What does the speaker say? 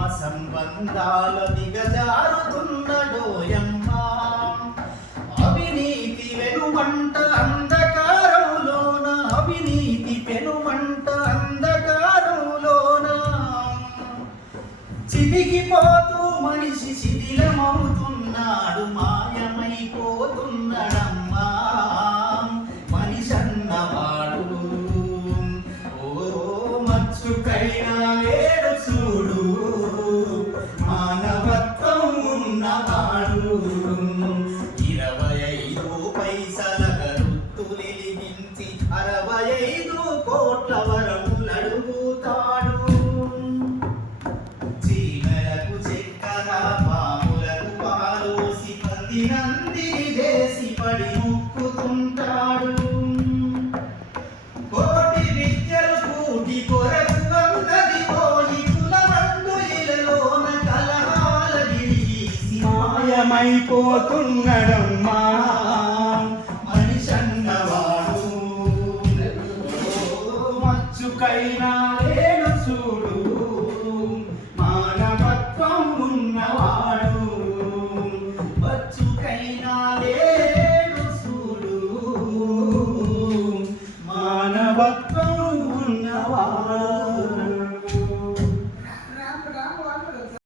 ప్రేమ సంబంధాలు అవినీతి వెనుమంట అంధకారంలోన అవినీతి పెనుమంట అంధకారంలోన చిదిగిపోతూ మనిషి శిథిలమవుతున్నాడు మాయమైపోతున్నాడమ్మా. మనిషన్నవాడు ఓ మచ్చుకైనా ఉన్నవాడు ఇరవై ఐదు పైసల గరుత్తులిగించి అరవై ఐదు కోట్ల వరములడుగుతాడు చీమలకు చక్కెర పాములకు పాలోసి పంది నందిని చేసి పడి మాయమైపోతున్నడమ్మా మనిషన్నవాడు. ఓ మచ్చుకైనా